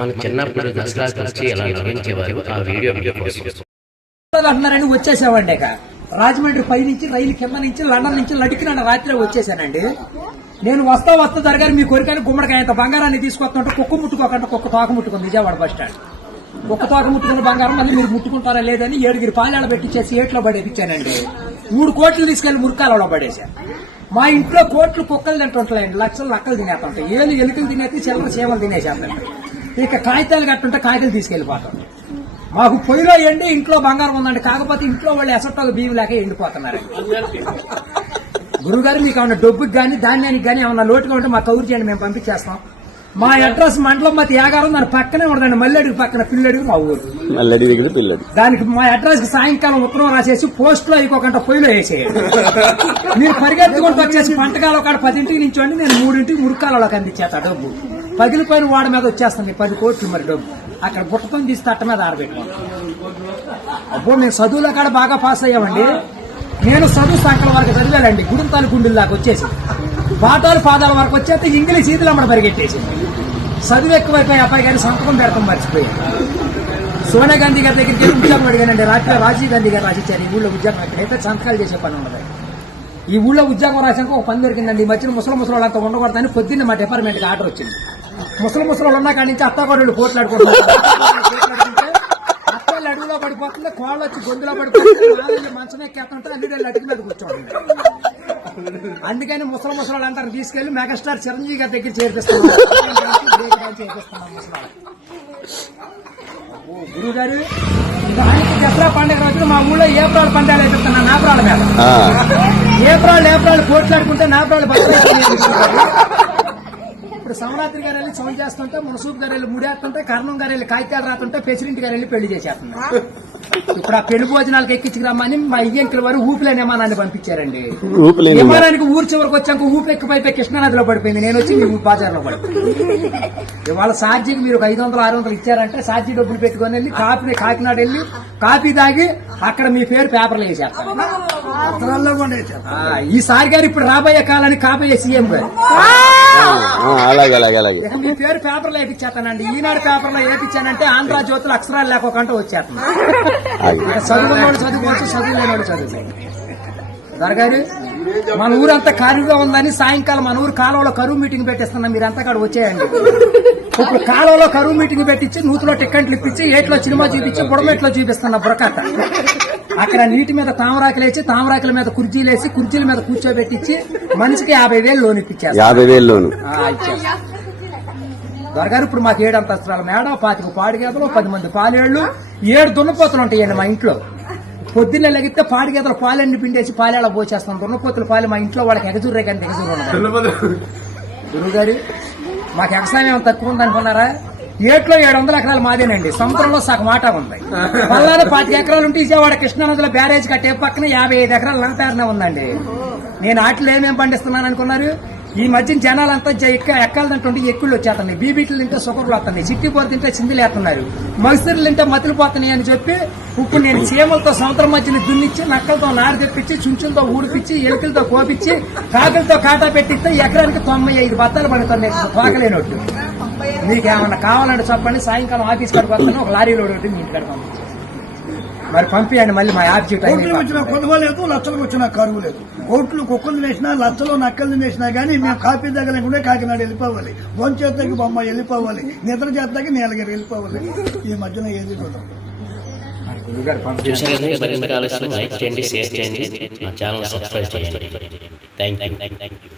మన చిన్నప్పుడు దసరాకి వచ్చి ఎలా నవ్వించేవారు ఆ వీడియో అంటున్నారని వచ్చేసామండి. ఇక రాజమండ్రి పై నుంచి రైలు కింద నుంచి లండన్ నుంచి లడికిన రాత్రి వచ్చేసానండి. నేను వస్తా జరగాలి మీ కోరికని గుమ్మడికాయంత బంగారాన్ని తీసుకొస్తుంటే కుక్క ముట్టుకోకుండా కుక్క తోక ముట్టుకుంది విజయవాడ బస్ స్టాండ్. కుక్క తోక ముట్టుకున్న బంగారం మళ్ళీ మీరు ముట్టుకుంటారా లేదని 7 పాలాలు పెట్టించేసి ఏట్లో పడేపించానండి. 3 కోట్లు తీసుకెళ్లి మురికాలలో పడేశాను. మా ఇంట్లో కోట్లు కుక్కలు తింటుంటాయండి, లక్షలు లక్కలు తినేస్తుంటాయి. ఏళ్ళు ఎలుకలు తినేసి చిల్లర చీమలు తినేసేస్తాయి. ఇక కాగితాలు కట్టుంటే కాగితాలు తీసుకెళ్లిపోతాం. మాకు పొయ్యిలో ఎండి ఇంట్లో బంగారం ఉందండి, కాకపోతే ఇంట్లో వాళ్ళు ఎసట్టోగా బియ్యం లేక ఎండిపోతున్నారు. గురుగారు మీకు ఏమన్నా డబ్బుకి కానీ ధాన్యానికి కానీ ఏమన్నా లోటుగా ఉంటే మా కౌరు చేయండి, మేము పంపించేస్తాం. మా అడ్రస్ మండలం మతి యాగారం, దాని పక్కనే ఉండదండి. మల్లెడికి పక్కన పిల్లడికి మా ఊరు. దానికి మా అడ్రస్ కి సాయంకాలం ఉత్తరం రాసేసి పోస్ట్ లో అయిపోకుండా పొయ్యిలో వేసేయండి. మీరు పరిగెత్తుకుంటూ వచ్చేసి పంటకాల ఒక 10ంటికి నించోండి, నేను 3ంటికి మురికాలలోకి అందించేస్తా డబ్బు. పగిలిపోయిన వాడి మీద వచ్చేస్తుంది 10 కోట్లు మరి డబ్బు. అక్కడ బుట్టతో తీసి తట్ట మీద ఆరబెట్టుకోండి. అప్పుడు నేను చదువులో కాడ బాగా పాస్ అయ్యామండి. నేను చదువు సంకల వరకు చదివానండి, గుడింతాలు గుండెల్లాగా వచ్చేసి పాఠాలు పాదాల వరకు వచ్చేస్తే ఇంగ్లీష్ ఈదులు అమ్మడ పరిగెట్టేసింది. చదువు ఎక్కువైపోయి అబ్బాయి గారి సంతకం పెడతాం మర్చిపోయాను. సోనియా గాంధీ గారి దగ్గరికి వెళ్ళి ఉద్యోగం అడిగానండి. రాత్రి రాజీవ్ గాంధీ గారు రాసిచ్చారు ఈ ఊళ్ళో ఉద్యోగం. ఎక్కడైతే సంతకాలు చేసే పని ఉండదు. ఈ ఊళ్ళో ఉద్యోగం రాసాక ఒక పని దొరికిందండి. ఈ మధ్యన ముసలి వాళ్ళంతా ఉండకూడదని పొద్దున్న మా డిపార్ట్మెంట్కి ఆర్డర్ వచ్చింది. ముసలి ఉన్న కాడి నుంచి అత్తగోడలు పోట్లాడుకుంటున్నారు. అత్తలు అడుగులో పడిపోతుంది, కోళ్ళు వచ్చి గొంతులో పడిపోతుంది, మంచం ఎక్కేస్తుంటే అన్ని అడుగు మీద కూర్చోండి. అందుకని ముసలి వాళ్ళంతా తీసుకెళ్లి మెగాస్టార్ చిరంజీవి గారి దగ్గర చేర్పిస్తున్నాం. గురువు గారు దానికి దసరా పండుగ రోజున మా ఊళ్ళో ఏప్రాల్ పందాలు అయిపోతున్నా. నాపరాల మీద ఏప్రాల్ పోట్లాడుకుంటే నాపరాలు ఇప్పుడు సమరాత్రి గారు వెళ్ళి సౌండ్ చేస్తుంటే, మునసూపు గారు వెళ్ళి ముడేస్తుంటే, కర్ణం గారు వెళ్ళి కాగితాలు రాతుంటే, ప్రెసిడెంట్ గారు వెళ్ళి పెళ్లి చేసేస్తున్నారు. ఇప్పుడు ఆ పెళ్లి భోజనాలకు ఎక్కించుకురమ్మని మా ఇయ్యంకుల వారు ఊపిలేని విమానాన్ని పంపించారండి. విమానానికి ఊరు చివరికి వచ్చాక ఊపి ఎక్కిపోయి కృష్ణానదిలో పడిపోయింది. నేను వచ్చి మీ బజార్లో పడిపోయింది. ఇవాళ ఛార్జీకి మీరు 500-600 ఇచ్చారంటే ఛార్జీ డబ్బులు పెట్టుకుని వెళ్ళి కాకినాడ వెళ్ళి కాఫీ తాగి అక్కడ మీ పేరు పేపర్లు వేసేస్తారు. ఈసారి గారు ఇప్పుడు రాబోయే కాలానికి కాబోయే సీఎం గారు మీ పేరు పేపర్లో వేపించేస్తానండి. ఈనాడు పేపర్లో వేపించానంటే ఆంధ్రజ్యోతులు అక్షరాలు లేకోకుండా వచ్చేస్తాను. చదువుకున్నోడు చదువుకోవచ్చు, చదువులేనోడు చదువుకోవచ్చు. దొరగారు మన ఊరంతా ఖాళీగా ఉందని సాయంకాలం మన ఊరు కాలువలో కరువు మీటింగ్ పెట్టిస్తున్నాం. మీరంతా కాడ వచ్చేయండి. ఇప్పుడు కాలువలో కరువు మీటింగ్ పెట్టించి నూతులో టిక్కెట్లు ఇప్పించి ఏట్లో సినిమా చూపించి బుడమెట్లో చూపిస్తున్నా బురకట్ట. అక్కడ నీటి మీద తామరాకులు వేసి తామరాకుల మీద కుర్చీలు వేసి కుర్చీల మీద కూర్చోబెట్టించి మనిషికి 50,000 లోన్ ఇప్పించారు. 50,000 లోన్ దొరగారు ఇప్పుడు మాకు 7 అంతస్తుల మేడ, 25 పాడిగేదలు, 10 మంది పాలేళ్లు, 7 దున్నపోతులు ఉంటాయండి మా ఇంట్లో. పొద్దున్న లెగితే పాడిగేదలు పాలన్నీ పిండేసి పాలేళ్ళ పోసేస్తాం. దున్నపోతుల పాలు మా ఇంట్లో వాళ్ళకి ఎగజూరే కానీ ఎగజూరు ఉండదు. గురువు గారు మాకు వ్యవసాయం ఏమైనా తక్కువ ఉందనుకున్నారా? ఏట్లో 700 ఎకరాలు మాదేనండి. సముద్రంలో సగం ఆటా ఉంది. పల్లాలో 25 ఎకరాలు ఉంటే విజయవాడ కృష్ణానదిలో బ్యారేజ్ కట్టే పక్కన 55 ఎకరాలు నా పేరునే ఉందండి. నేను ఆటలు ఏమేమి పండిస్తున్నాను అనుకున్నారు? ఈ మధ్య జనాలంతా ఎక్కాలంటుంటే ఎక్కుళ్ళు వచ్చేస్తున్నాయి, బీబీట్లు తింటే షుగర్లు వస్తున్నాయి, చిట్టిపోరు తింటే చిందులు వేస్తున్నారు, మగసిర్లు తింటే మతులు పోతున్నాయి అని చెప్పి ఇప్పుడు నేను చీమలతో సముద్రం మధ్యని దున్నిచ్చి, నక్కలతో నాడు తెప్పించి, చుంచులతో ఊడిపించి, ఎలుకలతో కోపించి, కాకులతో కాటా పెట్టిస్తే ఎకరానికి 95 బత్తాలు పడుతున్నాయి తోకలేనట్టు. మీకేమన్నా కావాలంటే చెప్పండి, సాయంకాలం ఆఫీస్ కాడికి వస్తాను, ఒక లారీలో మీ ఇంటికాడ పంపించాను. మరి పంపించండి. మళ్ళీ మా యాప్ వచ్చిన కొనుగో లేదు, లక్షలకు వచ్చిన కరువు లేదు. కోట్లు కుక్కలు వేసినా, లక్షలు నక్కలు వేసినా గానీ మేము కాఫీ దగ్గర కాకినాడ వెళ్ళిపోవాలి, భోంచేతకి బొమ్మ వెళ్ళిపోవాలి, నిద్ర చేతకి నీలగిరి వెళ్ళిపోవాలి. ఈ మధ్యన ఏది చూద్దాం. చూసారు, లైక్ చేయండి, షేర్ చేయండి, మా ఛానల్ సబ్స్క్రైబ్ చేయండి. Thank you.